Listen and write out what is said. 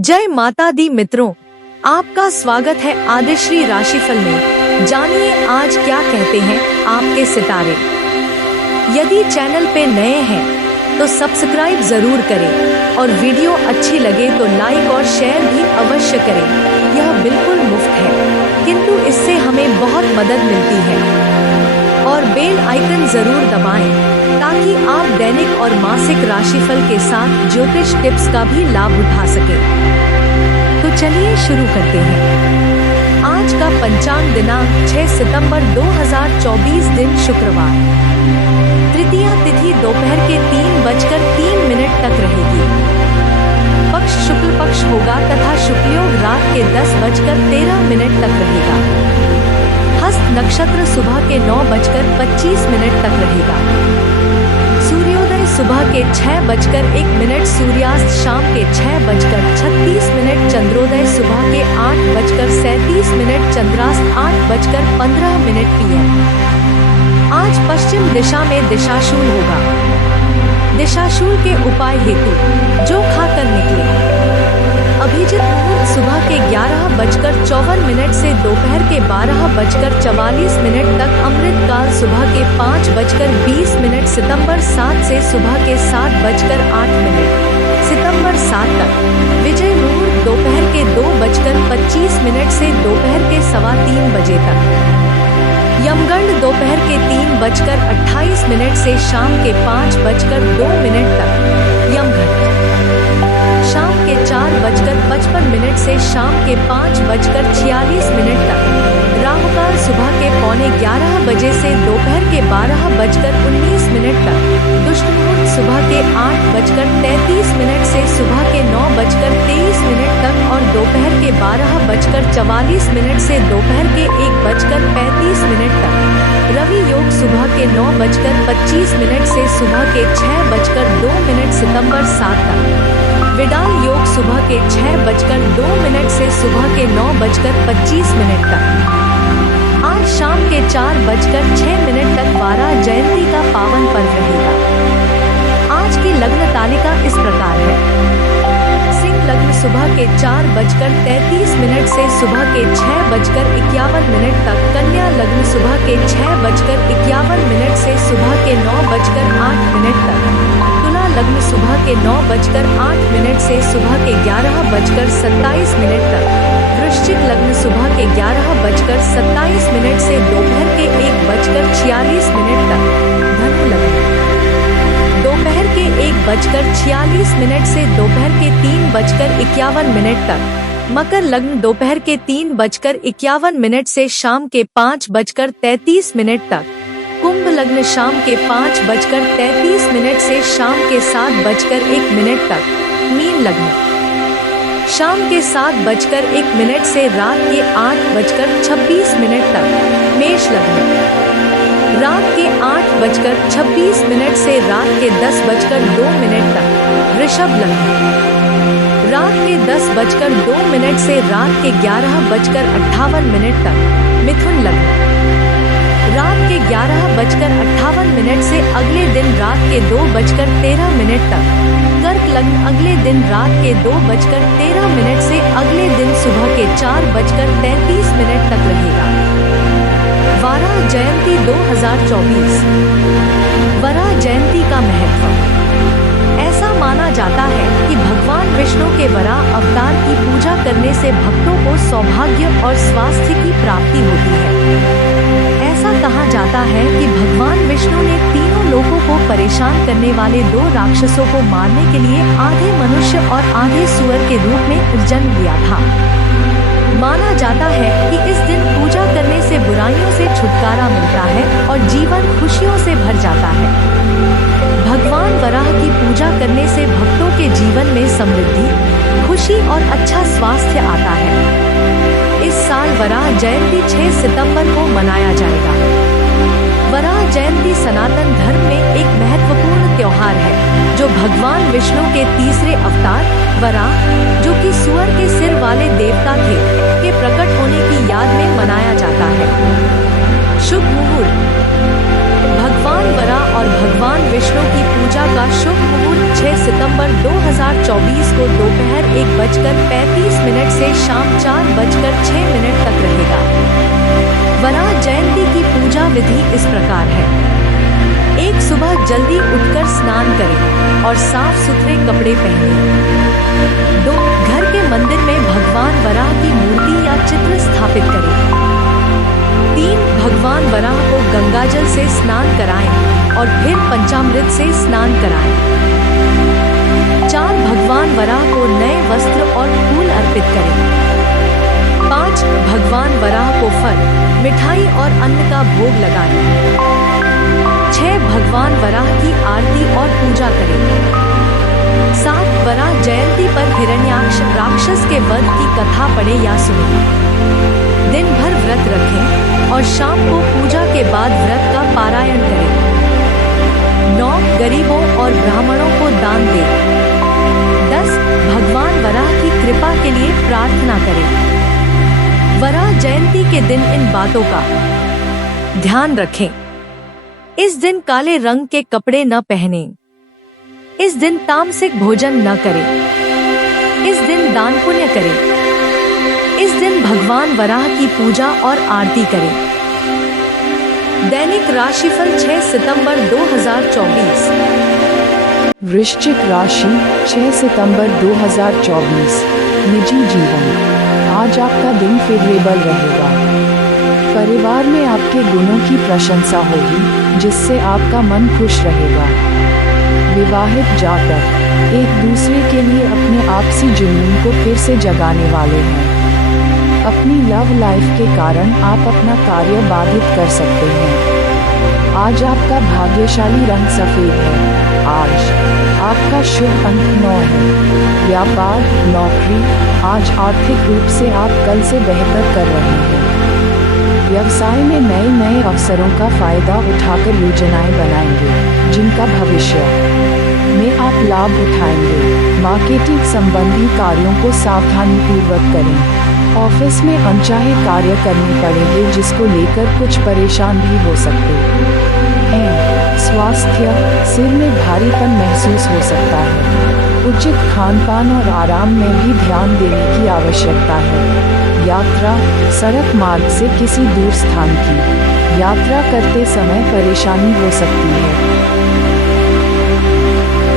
जय माता दी मित्रों, आपका स्वागत है आदिश्री राशिफल में। जानिए आज क्या कहते हैं आपके सितारे। यदि चैनल पे नए हैं तो सब्सक्राइब जरूर करें और वीडियो अच्छी लगे तो लाइक और शेयर भी अवश्य करें। यह बिल्कुल मुफ्त है किंतु इससे हमें बहुत मदद मिलती है। और बेल आइकन जरूर दबाएं ताकि आप दैनिक और मासिक राशिफल के साथ ज्योतिष टिप्स का भी लाभ उठा सकें। तो चलिए शुरू करते हैं। आज का पंचांग दिनांक 6 सितंबर 2024 दिन शुक्रवार। तृतीया तिथि दोपहर के 3:03 तक रहेगी। पक्ष शुक्ल पक्ष होगा तथा शुक्लयोग रात के 10:13 तक रहेगा। हस्त नक्षत्र सुबह के 9:25 तक रहेगा। सूर्योदय सुबह के 6:01, सूर्यास्त शाम के 6:36, चंद्रोदय सुबह के 8:37, चंद्रास्त 8:15 PM। आज पश्चिम दिशा में दिशाशूल होगा। दिशाशूल के उपाय हेतु जो खाकर निकले। अभिजित मुहूर्त सुबह के 11:54 से दोपहर के 12:44 तक। अमृत काल सुबह के 5:20, सितंबर 7 से सुबह के 7:08, सितंबर 7 तक। विजय मुहूर्त दोपहर के 2:25 से दोपहर के 3:15 बजे तक। यमगंड दोपहर के 3:28 से शाम के 5:02 तक। यमघंट शाम के 4:55 से शाम के 5:46 तक। राहुकाल सुबह के 11:15 बजे से दोपहर के 12:19 तक। दुष्ट मुहूर्त सुबह के 8:33 से सुबह के 9:23 तक और दोपहर के 12:44 से दोपहर के 1:35 तक। रवि योग सुबह के 9:25 से सुबह के 6:02, सितंबर 7 तक। विडाल योग सुबह के 6:02 से सुबह के 9:25 तक। आज शाम के 4:06 तक वाराह जयंती का पावन पर्व रहेगा। आज की लग्न तालिका इस प्रकार है। सिंह लग्न सुबह के 4:33 से सुबह के 6:51 तक। कन्या लग्न सुबह के 6:51 से सुबह के 9:08 तक। तुला लग्न सुबह के 9:08 से सुबह के 11:27 तक। वृश्चिक लग्न सुबह के 11:27 से दोपहर के 1:46 तक। धनु लग्न दोपहर के 1:46 से दोपहर के 3:51 तक। मकर लग्न दोपहर के 3:51 से शाम के 5:33 तक। कुंभ लग्न शाम के 5:33 से शाम के 7:01 तक। मीन लग्न शाम के 7:01 से रात के 8:26 तक। मेष लग्न रात के 8:26 से रात के 10:02 तक। वृषभ लग्न रात के 10:02 से रात के 11:58 तक। मिथुन लग्न रात के 11:58 से अगले दिन रात के 2:13 तक। कर्क लग्न अगले दिन रात के 2:13 से अगले दिन सुबह के 4:33 तक रहेगा। वाराह जयंती 2024। वराह जयंती का महत्व। ऐसा माना जाता है कि भगवान विष्णु के वराह अवतार की पूजा करने से भक्तों को सौभाग्य और स्वास्थ्य की प्राप्ति होती है। ऐसा कहा जाता है कि भगवान विष्णु ने तीनों लोगों को परेशान करने वाले 2 राक्षसों को मारने के लिए आधे मनुष्य और आधे सुअर के रूप में जन्म लिया था। माना जाता है कि इस दिन पूजा करने से बुराइयों से छुटकारा मिलता है और जीवन खुशियों से भर जाता है। भगवान वराह की पूजा करने से भक्तों के जीवन में समृद्धि, खुशी और अच्छा स्वास्थ्य आता है। इस साल वराह जयंती 6 सितंबर को मनाया जाएगा। वराह जयंती सनातन धर्म में एक महत्वपूर्ण त्योहार है जो भगवान विष्णु के तीसरे अवतार वराह, जो कि सुअर के सिर वाले देवता थे, के प्रकट होने की याद में मनाया जाता है। शुभ मुहूर्त। भगवान वराह और भगवान विष्णु की पूजा का शुभ मुहूर्त 6 सितंबर 2024 2024 को दोपहर 1:35 से शाम 4:06 तक रहेगा। वराह जयंती की पूजा विधि इस प्रकार है। एक, सुबह जल्दी उठकर स्नान करें और साफ सुथरे कपड़े पहनें। 2, घर के मंदिर में भगवान वराह की मूर्ति या चित्र स्थापित करें। 3, भगवान वराह को गंगाजल से स्नान कराएं और फिर पंचामृत से स्नान कराएं। 4, भगवान वराह को नए वस्त्र और फूल अर्पित करें। 5, भगवान वराह को फल, मिठाई और अन्न का भोग लगाएं। 6, भगवान वराह की आरती और पूजा करें। 7, वराह जयंती पर हिरण्याक्ष राक्षस के वध की कथा पढ़े या सुने। दिन भर व्रत रखें और शाम को पूजा के बाद व्रत का पारायण करें। 9, गरीबों और ब्राह्मणों को दान दें। 10, भगवान वराह की कृपा के लिए प्रार्थना करें। वराह जयंती के दिन इन बातों का ध्यान रखें। इस दिन काले रंग के कपड़े न पहनें। इस दिन तामसिक भोजन न करें। इस दिन दान पुण्य करें। इस दिन भगवान वराह की पूजा और आरती करें। दैनिक राशिफल 6 सितंबर 2024। वृश्चिक राशि 6 सितंबर 2024। निजी जीवन, आज आपका दिन फेवरेबल रहेगा। परिवार में आपके गुणों की प्रशंसा होगी जिससे आपका मन खुश रहेगा। विवाहित जातक एक दूसरे के लिए अपने आपसी जुनून को फिर से जगाने वाले हैं। अपनी लव लाइफ के कारण आप अपना कार्य बाधित कर सकते हैं। आज आपका भाग्यशाली रंग सफेद है। आज आपका शुभ अंक 9 है। व्यापार, नौकरी, आज आर्थिक रूप से आप कल से बेहतर कर रहे हैं। व्यवसाय में नए अवसरों का फायदा उठाकर योजनाएं बनाएंगे जिनका भविष्य में आप लाभ उठाएंगे। मार्केटिंग संबंधी कार्यों को सावधानीपूर्वक करें। ऑफिस में अनचाहे कार्य करने पड़ेंगे जिसको लेकर कुछ परेशान भी हो सकते हैं। स्वास्थ्य, सिर में भारीपन महसूस हो सकता है। उचित खानपान और आराम में भी ध्यान देने की आवश्यकता है। यात्रा, सड़क मार्ग से किसी दूर स्थान की यात्रा करते समय परेशानी हो सकती है।